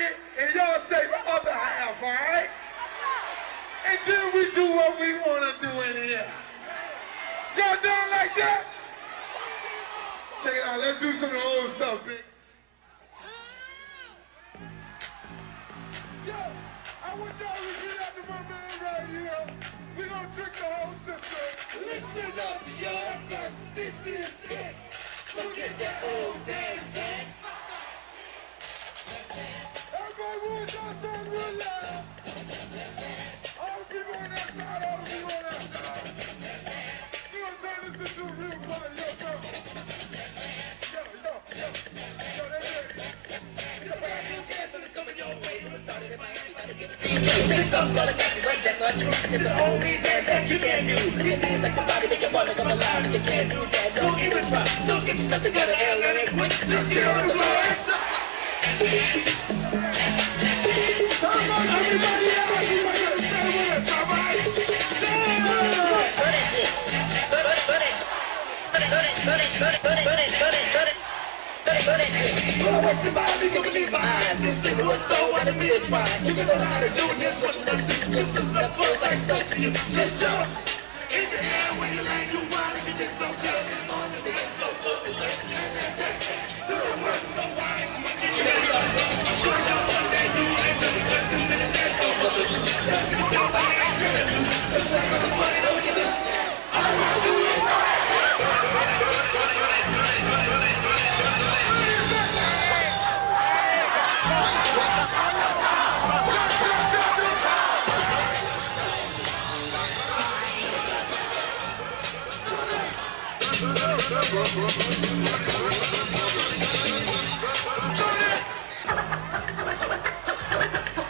it, and y'all say the other half, all right? And then we do what we want to do in here. Y'all down like that? Check it out. Let's do some of the old stuff, bitch. Yo, I want y'all to get out the my man right here. We gonna trick the whole system. Listen up, y'all, 'cause this is it. Forget that old dance, man. Everybody want y'all song real loud. All the people on that side, all the people on that side. We gonna turn this into a real party. Yo, go. Yo, that's it. It's a brand new dance and it's coming your way. It started in Miami, gotta get a DJ. Sing something, y'all, and that's right, that's not true. It's the only dance that you can do. This dance like somebody make your partner come alive. If you can't do that, don't even try. So get yourself together and learn it quick. Let's get on the floor. Everybody else, you might have to stay with us, all right? When I went to my eyes, you believe my eyes. This thing was slow, I didn't really try. You can learn how to do this, what you must do. Just listen up close, I explain to you. Just jump in the air when you land, you wild, and you just don't care. It's long as the end so good, it's like do the work so wise. Let's go, sure you one day you ain't gonna just this in the dance floor. Let's go, nobody ain't gonna do. It's not gonna funny, don't get this. All I wanna do is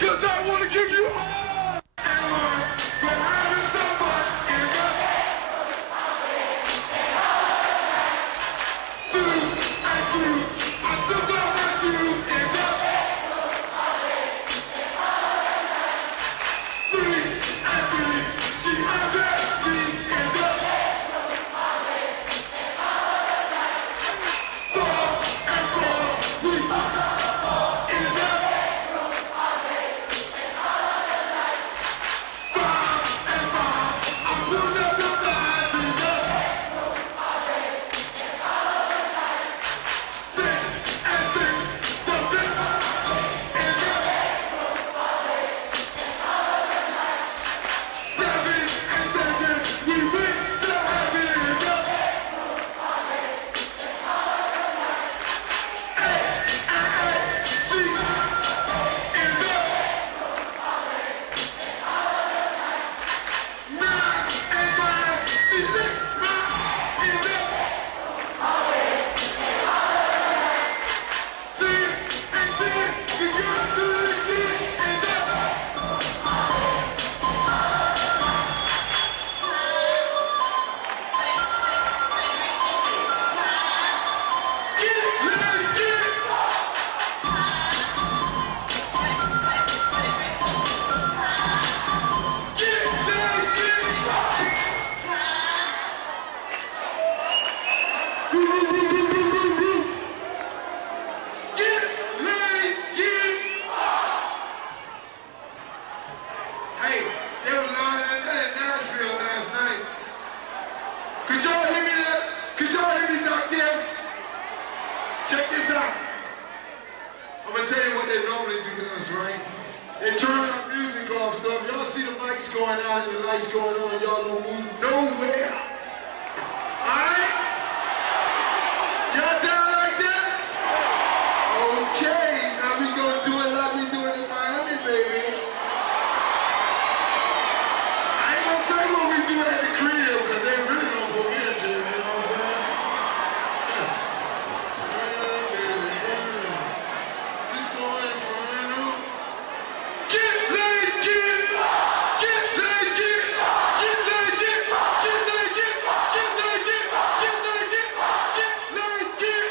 Cause I wanna give you all for having some fun in the I took off my shoes in the 3 she undressed me in the 4 we in the 5 I pulled up the vibes in the 6 the 5th in the 7 we went to heaven in the 8 she in the 9 she licked my in the 10 we got to the kid in the Hey, they were lying at that in Nashville last night. Could y'all hear me there? Could y'all hear me back there? Check this out. I'm gonna tell you what they normally do to us, right? They turn our music off, so if y'all see the mics going out and the lights going on, y'all don't move nowhere. Alright? Y'all down like that? Okay, now we gonna do it like we do it in Miami, baby. I ain't gonna say what we do at the crib, cause they really gonna forget you, you know what I'm saying? Let's go inferno. Get laid, get laid, get laid, get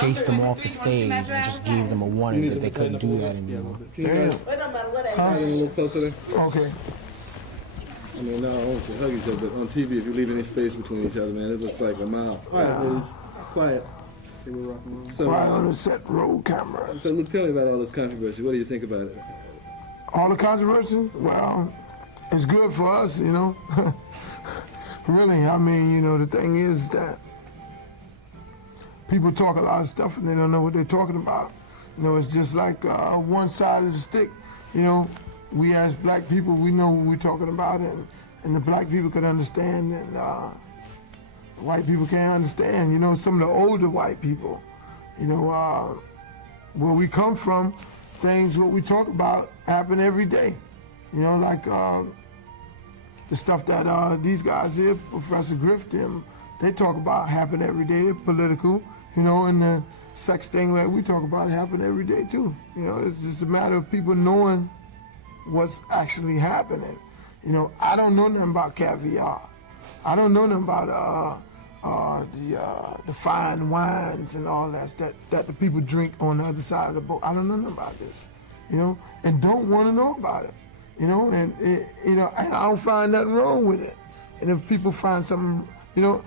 Chased them off the stage and just gave them a warning that they couldn't do that anymore. Damn. Okay. I mean, no, I want to hug each other, but on TV, if you leave any space between each other, man, it looks like a mile. Quiet, please. Quiet. So, Quiet on the set, roll cameras. so look, tell me about all this controversy. What do you think about it? All the controversy? Well, it's good for us, you know. Really, I mean, you know, the thing is that people talk a lot of stuff and they don't know what they're talking about. You know, it's just like one side of the stick. You know, we as black people, we know what we're talking about, and the black people can understand, and white people can't understand. You know, some of the older white people, you know, where we come from, things what we talk about happen every day. You know, like the stuff that these guys here, Professor Griff, them, they talk about happen every day. They're political, you know, and the sex thing that we talk about happen every day too. You know, it's just a matter of people knowing what's actually happening. You know, I don't know nothing about caviar. I don't know nothing about the fine wines and all that the people drink on the other side of the boat. I don't know nothing about this, you know, and don't want to know about it, you know, and you know, and I don't find nothing wrong with it. And if people find something, you know,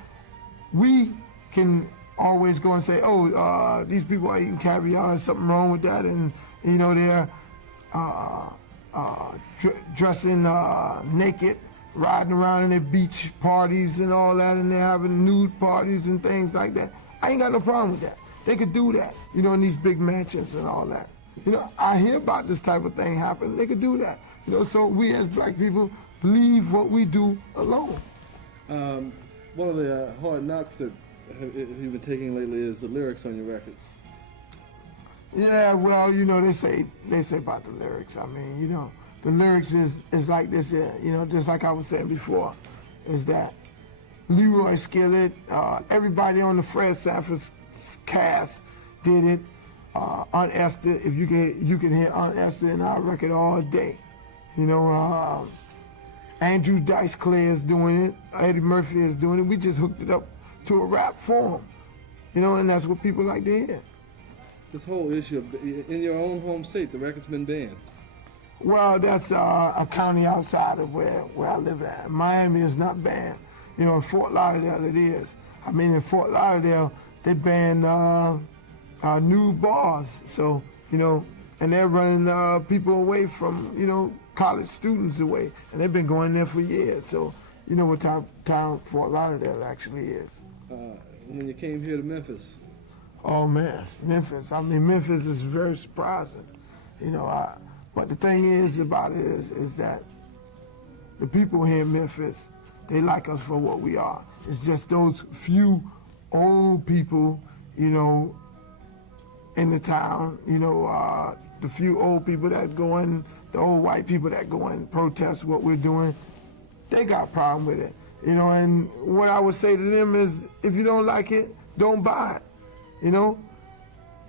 we can always go and say, oh, these people are eating caviar, there's something wrong with that, and you know, they're dressing naked, riding around in their beach parties and all that, and they're having nude parties and things like that. I ain't got no problem with that. They could do that, you know, in these big mansions and all that. You know, I hear about this type of thing happen. They could do that. You know, so we as black people leave what we do alone. One of the hard knocks that you've been taking lately is the lyrics on your records. Yeah, well, you know, they say about the lyrics. I mean, you know, the lyrics is like this, you know, just like I was saying before, is that Leroy Skillet, everybody on the Fred Sanford cast did it. Aunt Esther, if you can hear Aunt Esther in our record all day. You know, Andrew Dice Clay is doing it, Eddie Murphy is doing it. We just hooked it up to a rap form, you know, and that's what people like to hear. This whole issue of, in your own home state, the record's been banned. Well, that's a county outside of where I live at. Miami is not banned. You know, in Fort Lauderdale it is. I mean, in Fort Lauderdale, they banned nude bars. So, you know, and they're running people away from, you know, college students away. And they've been going there for years. So, you know what town Fort Lauderdale actually is. When you came here to Memphis. Oh man, Memphis. I mean, Memphis is very surprising. You know, but the thing is about it is that the people here in Memphis, they like us for what we are. It's just those few old people, you know, in the town, you know, the few old people that go in, the old white people that go in and protest what we're doing, they got a problem with it. You know, and what I would say to them is, if you don't like it, don't buy it. You know,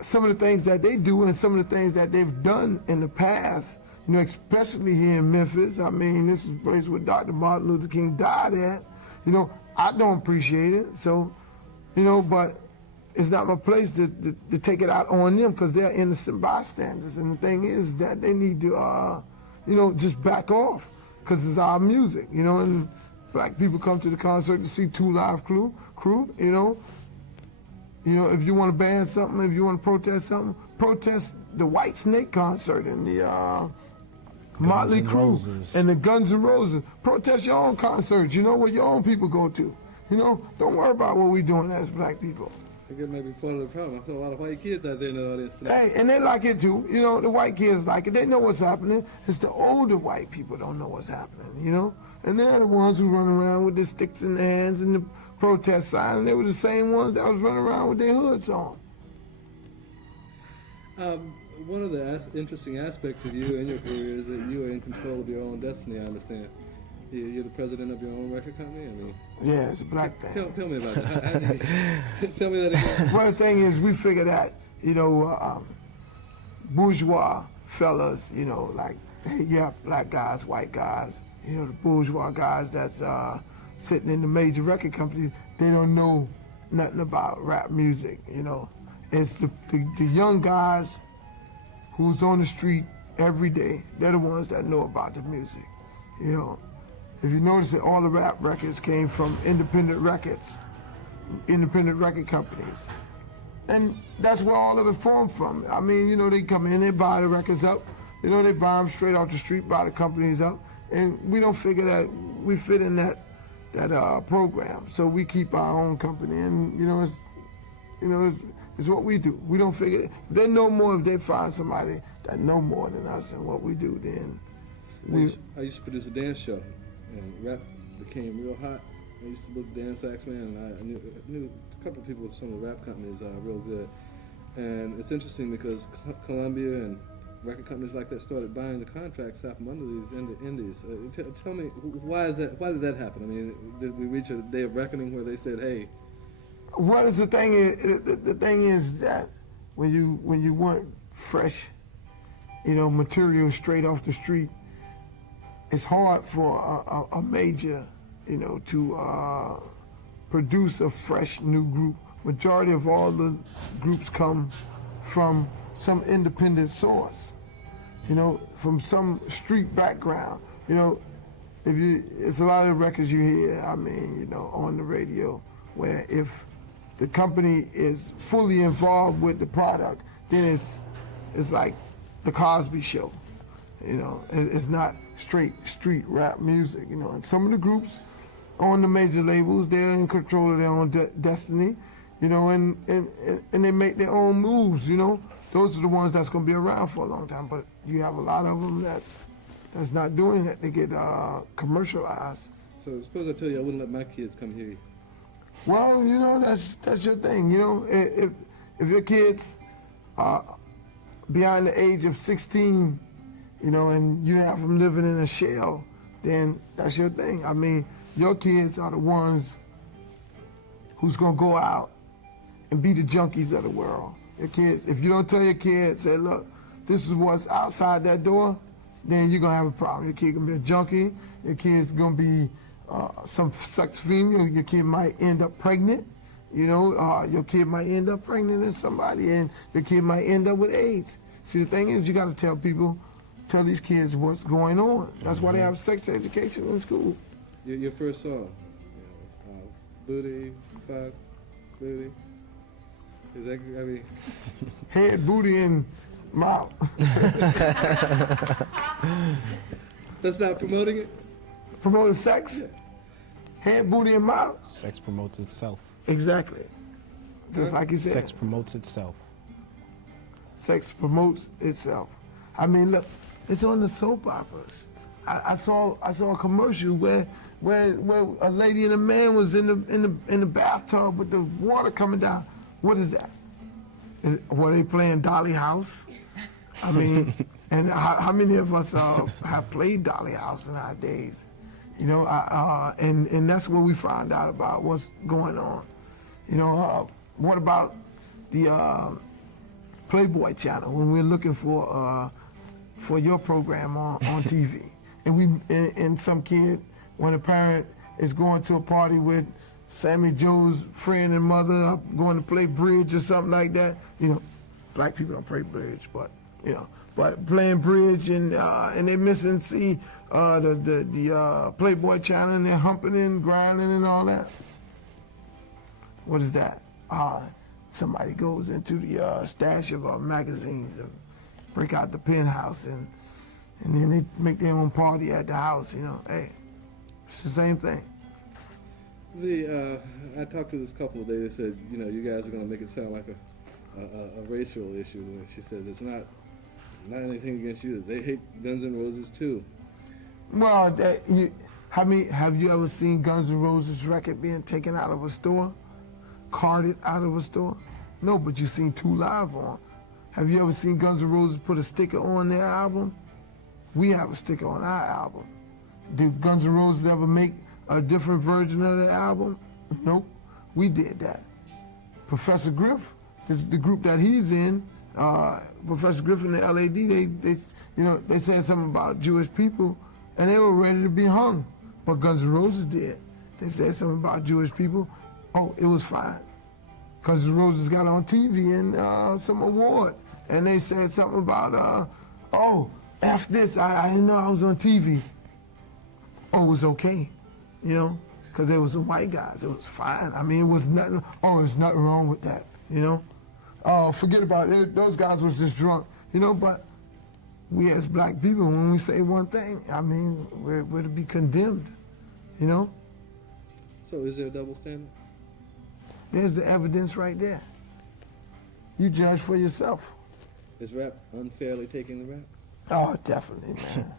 some of the things that they do and some of the things that they've done in the past, you know, especially here in Memphis. I mean, this is a place where Dr. Martin Luther King died at. You know, I don't appreciate it. So, you know, but it's not my place to take it out on them because they're innocent bystanders. And the thing is that they need to, you know, just back off because it's our music, you know, and black people come to the concert to see Two Live Crew, you know. You know, if you want to ban something, if you want to protest something, protest the White Snake concert and the Motley Crue and the Guns N' Roses. Protest your own concerts, you know, where your own people go to. You know, don't worry about what we're doing as black people. I think it may be part of the problem. I saw a lot of white kids out there in the audience tonight. Hey, and they like it too. You know, the white kids like it. They know what's happening. It's the older white people don't know what's happening, you know? And they're the ones who run around with the sticks in their hands and the protest sign, and they were the same ones that was running around with their hoods on. One of the interesting aspects of you and your career is that you are in control of your own destiny, I understand. You're the president of your own record company? I mean, Yeah, it's a black thing. tell me about that. Tell me that again. Well, the thing is, we figure that, you know, bourgeois fellas, you know, like, hey, you have black guys, white guys, you know, the bourgeois guys that's sitting in the major record companies, they don't know nothing about rap music, you know. It's the young guys who's on the street every day, they're the ones that know about the music, you know. If you notice that all the rap records came from independent record companies. And that's where all of it formed from. I mean, you know, they come in, they buy the records up, you know, they buy them straight off the street, buy the companies up, and we don't figure that we fit in that program. So we keep our own company, and it's what we do. We don't figure it. If they know more, if they find somebody that know more than us and what we do, then I used to produce a dance show, and rap became real hot. I used to book Dance Acts, man, and I knew a couple of people with some of the rap companies real good. And it's interesting because Columbia and record companies like that started buying the contracts out from under these indies. Tell me, why is that? Why did that happen? I mean, did we reach a day of reckoning where they said, "Hey"? What is the thing is? The thing is that when you want fresh, you know, material straight off the street, it's hard for a major, you know, to produce a fresh new group. Majority of all the groups come from some independent source, you know, from some street background. You know, it's a lot of records you hear, I mean, you know, on the radio, where if the company is fully involved with the product, then it's like the Cosby Show. You know, it's not straight street rap music, you know. And some of the groups on the major labels, they're in control of their own destiny, you know, and they make their own moves, you know. Those are the ones that's going to be around for a long time. But you have a lot of them that's not doing that. They get commercialized. So suppose I tell you I wouldn't let my kids come hear you. Well, you know, that's your thing. You know, if your kids are beyond the age of 16, you know, and you have them living in a shell, then that's your thing. I mean, your kids are the ones who's gonna go out and be the junkies of the world. Your kids, if you don't tell your kids, say, look, this is what's outside that door, then you're gonna have a problem. Your kid gonna be a junkie. Your kid's gonna be some sex female. Your kid might end up pregnant. You know, your kid might end up pregnant in somebody, and your kid might end up with AIDS. See, the thing is, you got to tell these kids what's going on. That's why they have sex education in school. Your first song, Booty, Five, Booty. Is that, I mean, Head, booty, and mouth. that's not promoting it? Promoting sex? Yeah. Head, booty, and mouth? Sex promotes itself. Exactly. Just like you said. Sex promotes itself. Sex promotes itself. I mean, look, it's on the soap operas. I saw a commercial where a lady and a man was in the bathtub with the water coming down. What is that? Were they playing Dolly House? I mean, and how many of us have played Dolly House in our days? You know, and that's what we find out about what's going on. You know, what about the Playboy channel when we're looking for your program on TV, and some kid, when a parent is going to a party with Sammy Joe's friend and mother going to play bridge or something like that, you know, black people don't play bridge, but you know, but playing bridge and they missing the Playboy channel and they're humping and grinding and all that. What is that? Somebody goes into the stash of magazines and break out the penthouse and then they make their own party at the house. You know, hey, it's the same thing. I talked to this couple today. They said, you know, you guys are going to make it sound like a racial issue. And she says it's not anything against you. They hate Guns N' Roses too. Well, have you ever seen Guns N' Roses record being taken out of a store, carted out of a store? No, but you've seen 2 Live on. Have you ever seen Guns N' Roses put a sticker on their album? We have a sticker on our album. Did Guns N' Roses ever make a different version of the album? Nope, we did that. Professor Griff is the group that he's in. Professor Griff and the LAD, they said something about Jewish people, and they were ready to be hung. But Guns N' Roses did. They said something about Jewish people. Oh, it was fine. Guns N' Roses got on TV and some award, and they said something about, oh, F this, I didn't know I was on TV. Oh, it was okay, you know, because there was some white guys. It was fine. I mean, it was nothing, there's nothing wrong with that, you know. Forget about it. Those guys was just drunk, you know, but we as black people, when we say one thing, I mean, we're to be condemned, you know. So is there a double standard? There's the evidence right there. You judge for yourself. Is rap unfairly taking the rap? Oh, definitely, man.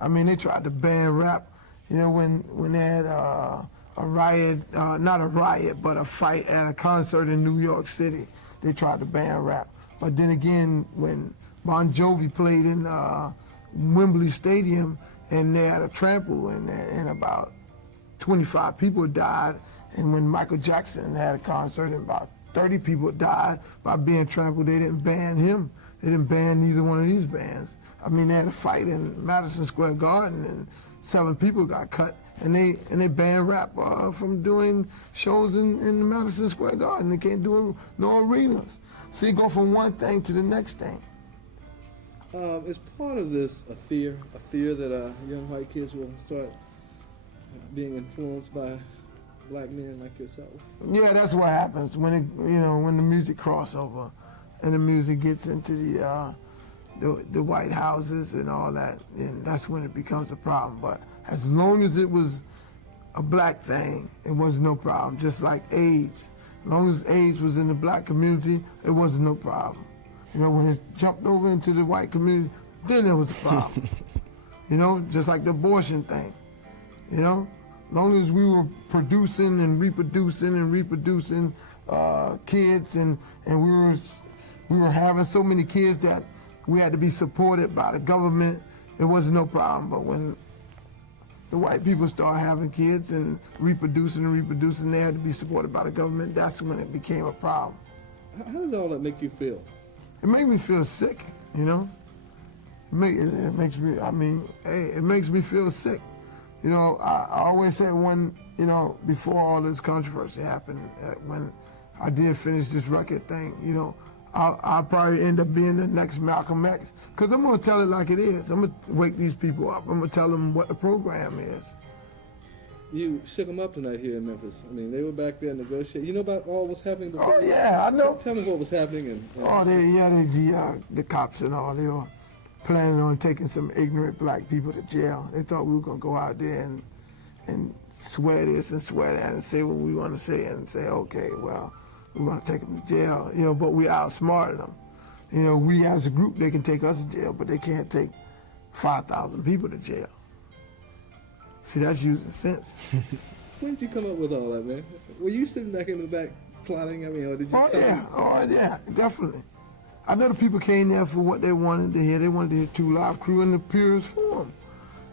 I mean, they tried to ban rap, you know, when they had a riot, not a riot, but a fight at a concert in New York City. They tried to ban rap. But then again, when Bon Jovi played in Wembley Stadium and they had a trample and about 25 people died, and when Michael Jackson had a concert and about 30 people died by being trampled, they didn't ban him. They didn't ban neither one of these bands. I mean, they had a fight in Madison Square Garden and 7 people got cut, and they banned rap from doing shows in Madison Square Garden. They can't do no arenas. So you go from one thing to the next thing. Is part of this a fear that young white kids will start being influenced by black men like yourself? Yeah, that's what happens when when the music crossover and the music gets into the White Houses and all that, and that's when it becomes a problem. But as long as it was a black thing, it was no problem. Just like AIDS, as long as AIDS was in the black community, it was no problem. You know, when it jumped over into the white community, then there was a problem. You know, just like the abortion thing. You know, as long as we were producing and reproducing kids, and we were having so many kids that we had to be supported by the government, it wasn't no problem. But when the white people started having kids and reproducing, they had to be supported by the government, that's when it became a problem. How does all that make you feel? It made me feel sick, you know. It makes me, I mean, hey, it makes me feel sick. You know, I always say before all this controversy happened, when I did finish this record thing, you know, I'll probably end up being the next Malcolm X, because I'm going to tell it like it is. I'm going to wake these people up. I'm going to tell them what the program is. You shook them up tonight here in Memphis. I mean, they were back there negotiating. You know about all what's happening before? Oh, yeah, I know. Tell me what was happening. The cops and all, they were planning on taking some ignorant black people to jail. They thought we were going to go out there and swear this and swear that and say what we want to say and say, okay, well, we're going to take them to jail, you know, but we outsmarted them. You know, we as a group, they can take us to jail, but they can't take 5,000 people to jail. See, that's using sense. When did you come up with all that, man? Were you sitting back in the back plotting? I mean, or did you? Oh yeah, definitely. I know the people came there for what they wanted to hear. They wanted to hear 2 Live Crew in the purest form,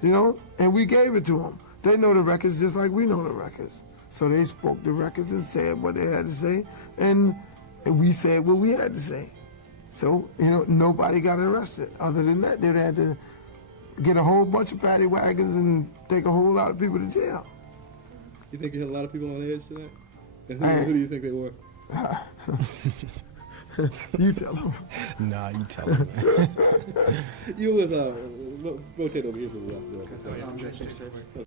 you know, and we gave it to them. they know the records just like we know the records. So they spoke the records and said what they had to say, and we said what we had to say. So, you know, nobody got arrested. Other than that, they'd had to get a whole bunch of paddy wagons and take a whole lot of people to jail. You think you had a lot of people on edge tonight? And who do you think they were? You tell them. Nah, you tell them. You with rotate over here for a while.